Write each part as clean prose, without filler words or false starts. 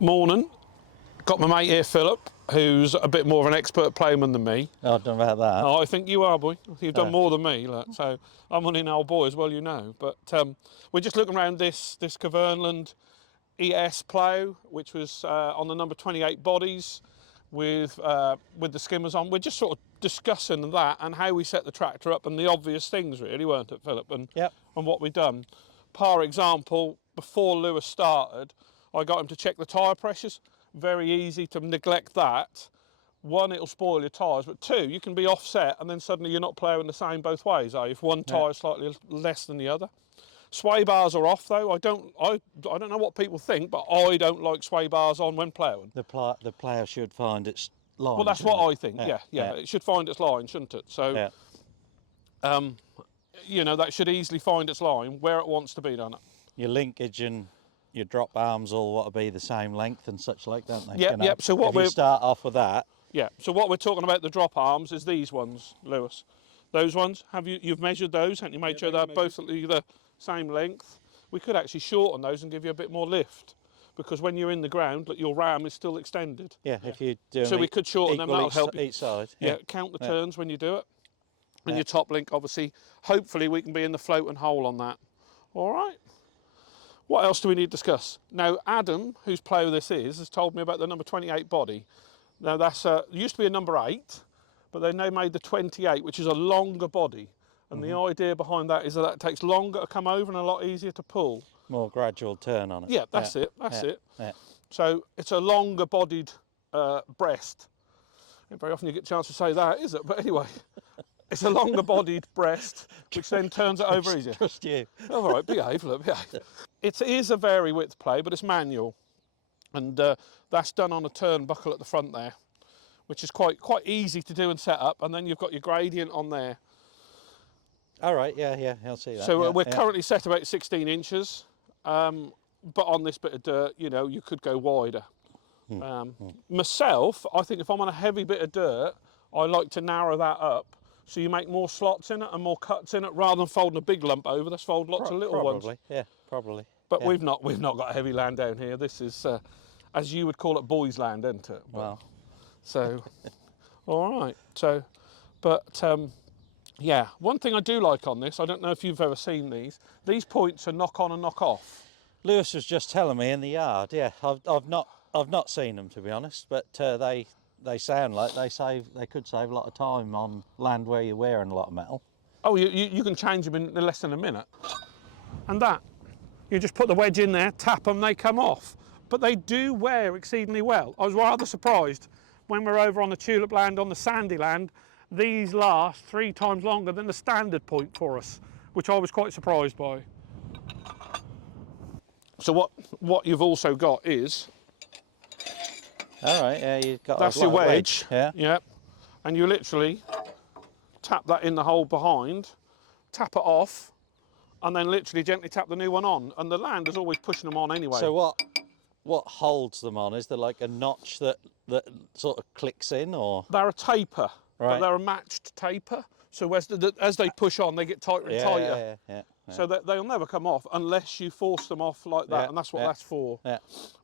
Morning. Got my mate here, Philip, who's a bit more of an expert ploughman than me. I don't know about that. Oh, I think you are, boy. You've done more than me, look. So I'm an in-old boy as well, you know. But we're just looking around this Caverneland ES plough, which was on the number 28 bodies with the skimmers on. We're just sort of discussing that and how we set the tractor up and the obvious things, really, weren't it, Philip? And what we've done. Par example, before Lewis started, I got him to check the tyre pressures. Very easy to neglect that. One, it'll spoil your tyres, but two, you can be offset and then suddenly you're not ploughing the same both ways, are you? If one tyre is slightly less than the other. Sway bars are off though. I don't know what people think, but I don't like sway bars on when ploughing. The plough should find its line. Well, that's what I think. Yeah. It should find its line, shouldn't it? So, you know, that should easily find its line where it wants to be, don't it? Your linkage and your drop arms all want to be the same length and such like, don't they? Yep. So what we start off with that. Yeah. So what we're talking about, the drop arms, is these ones, Lewis. Those ones. You've measured those? Haven't you made sure they're both the same length? We could actually shorten those and give you a bit more lift, because when you're in the ground, your ram is still extended. Yeah. If you do. So we could shorten them. That'll help each side. Yeah. Count the turns when you do it. And your top link, obviously. Hopefully we can be in the float and hole on that. All right. What else do we need to discuss? Now, Adam, whose plough this is, has told me about the number 28 body. Now, that's used to be a number 8, but then they made the 28, which is a longer body. And the idea behind that is that it takes longer to come over and a lot easier to pull. More gradual turn on it. Yeah, that's it. That's it. Yeah. So it's a longer bodied breast. Not very often you get a chance to say that, is it? But anyway. It's a longer bodied breast, which then turns it over easier. Trust you. All right, behave, look, behave. It is a vary width plough, but it's manual. And that's done on a turnbuckle at the front there, which is quite easy to do and set up. And then you've got your gradient on there. All right, yeah, I'll see that. So we're currently set about 16 inches, but on this bit of dirt, you know, you could go wider. Myself, I think if I'm on a heavy bit of dirt, I like to narrow that up. So you make more slots in it and more cuts in it, rather than folding a big lump over. Let's fold lots of little ones. Probably. But we've not got heavy land down here. This is, as you would call it, boys' land, isn't it? Well. So, all right. So, but yeah, one thing I do like on this, I don't know if you've ever seen these. These points are knock on and knock off. Lewis was just telling me in the yard. Yeah, I've not seen them, to be honest, but they sound like they could save a lot of time on land where you're wearing a lot of metal. Oh, you can change them in less than a minute. And that, you just put the wedge in there, tap them, they come off. But they do wear exceedingly well. I was rather surprised when we're over on the tulip land, on the sandy land, these last 3 times longer than the standard point for us, which I was quite surprised by. So what you've also got is, all right, yeah, you've got that's your wedge. Yeah. Yep. And you literally tap that in the hole behind, tap it off, and then literally gently tap the new one on. And the land is always pushing them on anyway. So what holds them on? Is there like a notch that sort of clicks in, or? They're a taper, right. But they're a matched taper. So as they push on, they get tighter and tighter. Yeah. So that they'll never come off unless you force them off like that, and that's what that's for. Yeah.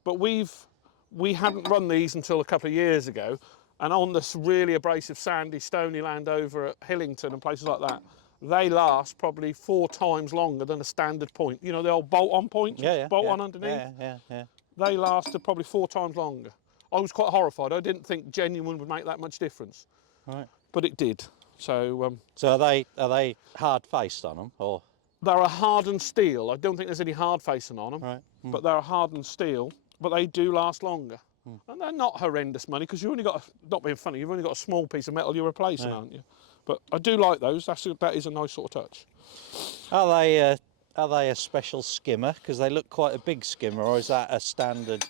But we hadn't run these until a couple of years ago, and on this really abrasive, sandy, stony land over at Hillington and places like that, they last probably 4 times longer than a standard point. You know, the old bolt-on points, bolt on underneath? Yeah. They lasted probably 4 times longer. I was quite horrified. I didn't think genuine would make that much difference. Right. But it did. So are they hard-faced on them, or? They're a hardened steel. I don't think there's any hard facing on them, right. But they're a hardened steel. But they do last longer. And they're not horrendous money, because you've only got, not being funny, you've only got a small piece of metal you're replacing, aren't you? But I do like those. That is a nice sort of touch. Are they a special skimmer? Because they look quite a big skimmer, or is that a standard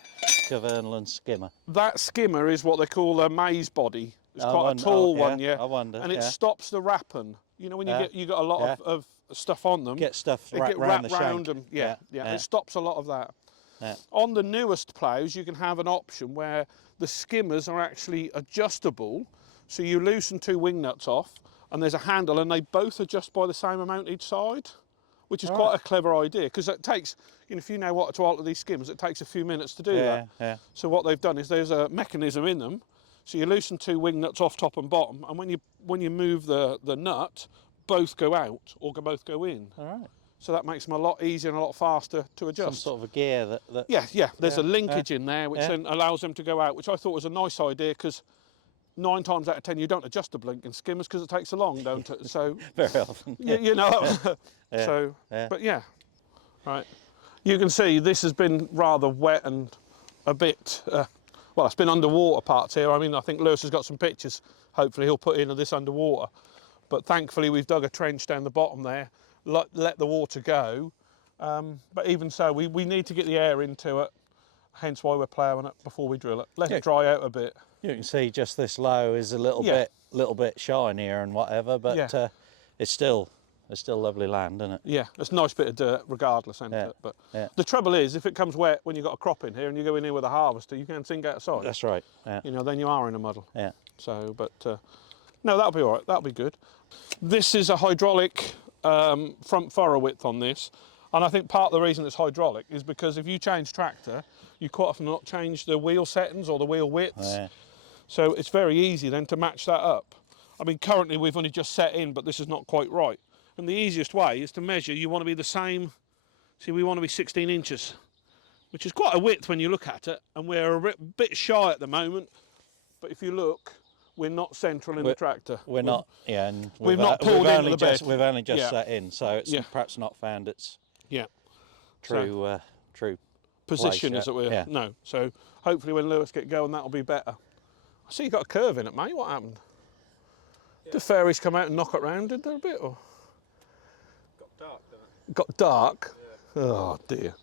Caverneland skimmer? That skimmer is what they call a maze body. It's quite a tall one, yeah. I wonder. And it stops the wrapping. You know, when you got a lot of stuff on them. Get stuff wrapped around the round shank. them. Yeah. It stops a lot of that. Yeah. On the newest ploughs, you can have an option where the skimmers are actually adjustable. So you loosen 2 wing nuts off, and there's a handle, and they both adjust by the same amount each side, which is All quite right. a clever idea, because it takes, you know, if you know what to alter these skimmers, it takes a few minutes to do that. Yeah. So what they've done is there's a mechanism in them, so you loosen 2 wing nuts off top and bottom, and when you move the nut, both go out or both go in. All right. So that makes them a lot easier and a lot faster to adjust. Some sort of a gear that Yeah. There's Yeah, a linkage in there which yeah. then allows them to go out, which I thought was a nice idea, because 9 times out of 10 you don't adjust the blinking skimmers because it takes so long, don't it? So very often. you know. Yeah. So, Yeah. but yeah, right. You can see this has been rather wet and a bit. Well, it's been underwater parts here. I mean, I think Lewis has got some pictures. Hopefully, he'll put in of this underwater. But thankfully, we've dug a trench down the bottom there, let the water go. But even so, we need to get the air into it. Hence why we're ploughing it before we drill it. Let it dry out a bit. You can see just this low is a little bit shinier and whatever, but it's still lovely land, isn't it? Yeah, it's a nice bit of dirt regardless, isn't it? But the trouble is, if it comes wet when you've got a crop in here and you go in here with a harvester, you can't sink outside. That's right. Yeah. You know, then you are in a muddle. Yeah. So, but no, that'll be all right. That'll be good. This is a hydraulic front furrow width on this. And I think part of the reason it's hydraulic is because if you change tractor, you quite often not change the wheel settings or the wheel widths. Yeah. So it's very easy then to match that up. I mean, currently we've only just set in, but this is not quite right. And the easiest way is to measure. You want to be the same. See, we want to be 16 inches, which is quite a width when you look at it. And we're a bit shy at the moment. But if you look, we're not central in the tractor. We're not, yeah. And we've not pulled into the bed. We've only just set in, so it's perhaps not found its true position, place as it were. Yeah. No. So hopefully when Lewis get going, that'll be better. I see you got a curve in it, mate. What happened? Yeah. Did fairies come out and knock it round, did there a bit? Or? Got dark, didn't it? Got dark? Yeah. Oh, dear.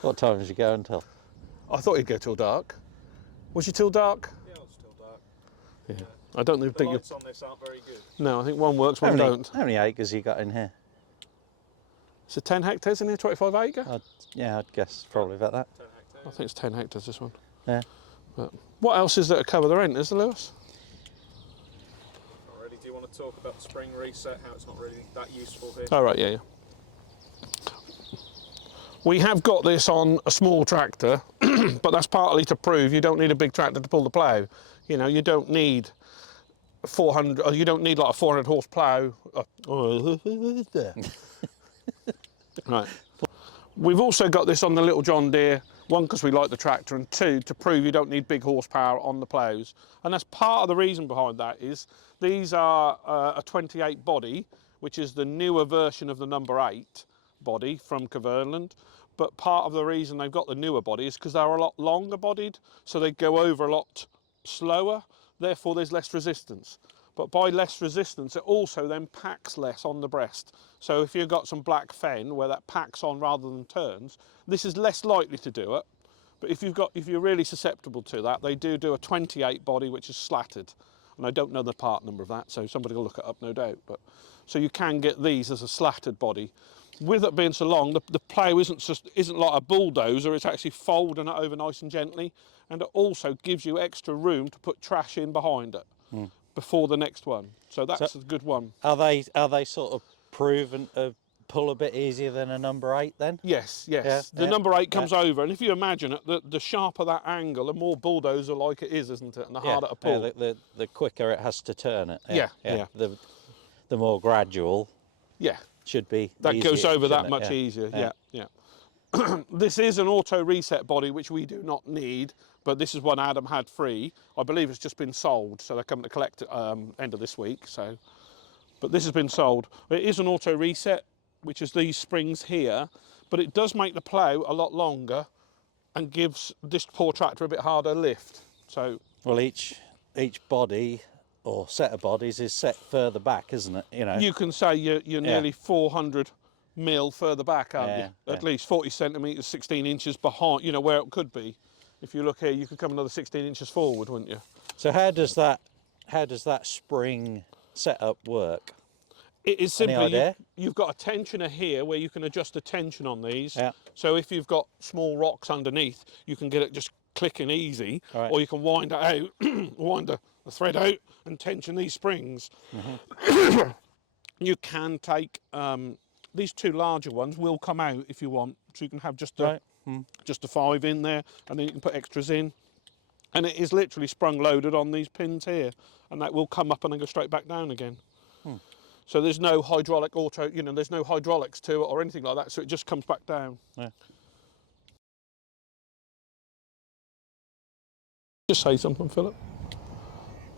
What time did you go until? I thought you'd go till dark. Was you till dark? Yeah, I was still dark. Yeah. I don't think the lights on this aren't very good. No, I think one works, one don't. How many acres you got in here? It's a 10 hectares in here, 25 acre? I'd guess probably about that. 10 hectares. I think it's 10 hectares, this one. Yeah. But what else is there to cover the rent, is there, Lewis? Not really. Do you want to talk about the spring reset, how it's not really that useful here? Oh, right, yeah. We have got this on a small tractor, but that's partly to prove you don't need a big tractor to pull the plough. You know, you don't need 400, or you don't need like a 400 horse plough. Right. We've also got this on the little John Deere, one because we like the tractor, and two to prove you don't need big horsepower on the ploughs. And that's part of the reason behind that is these are a 28 body, which is the newer version of the number 8 body from Kverneland. But part of the reason they've got the newer body is because they're a lot longer bodied, so they go over a lot slower, therefore there's less resistance. But by less resistance, it also then packs less on the breast. So if you've got some black fen where that packs on rather than turns, this is less likely to do it. But if you're really susceptible to that, they do a 28 body which is slatted. And I don't know the part number of that, so somebody will look it up, no doubt. But so you can get these as a slatted body. With it being so long, the plough isn't like a bulldozer, it's actually folding it over nice and gently, and it also gives you extra room to put trash in behind it before the next one. So that's a good one. Are they sort of proven to pull a bit easier than a number 8 then? Yes. Yeah, The number 8 comes over, and if you imagine it, the sharper that angle, the more bulldozer like it is, isn't it? And the harder to pull. Yeah, the quicker it has to turn it. Yeah. The more gradual. Yeah. Should be That easier, goes over that shouldn't it? much easier. Yeah. This is an auto reset body, which we do not need, but this is one Adam had free. I believe it's just been sold, so they're coming to collect it end of this week. So, but this has been sold. It is an auto reset, which is these springs here, but it does make the plough a lot longer and gives this poor tractor a bit harder lift. So, well, each body or set of bodies is set further back, isn't it? You know, you can say you're nearly 400 mil further back, aren't you? At least 40 centimetres, 16 inches behind, you know, where it could be. If you look here, you could come another 16 inches forward, wouldn't you? So how does that spring setup work? It is simply, idea? you've got a tensioner here where you can adjust the tension on these. Yeah. So if you've got small rocks underneath, you can get it just clicking easy, or you can wind it out, wind the thread out and tension these springs. You can take these two larger ones will come out if you want, so you can have just a, Right. just a 5 in there, and then you can put extras in. And it is literally sprung loaded on these pins here, and that will come up and then go straight back down again. So there's no hydraulic auto, you know, there's no hydraulics to it or anything like that, so it just comes back down. Yeah. Just say something, Philip.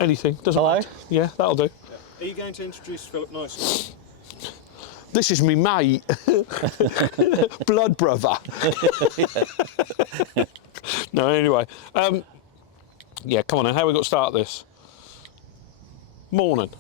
Anything, doesn't Hello? matter. Yeah, that'll do. Are you going to introduce Philip nicely? This is me mate, blood brother. No, anyway. Yeah, come on then, how we got to start this? Morning.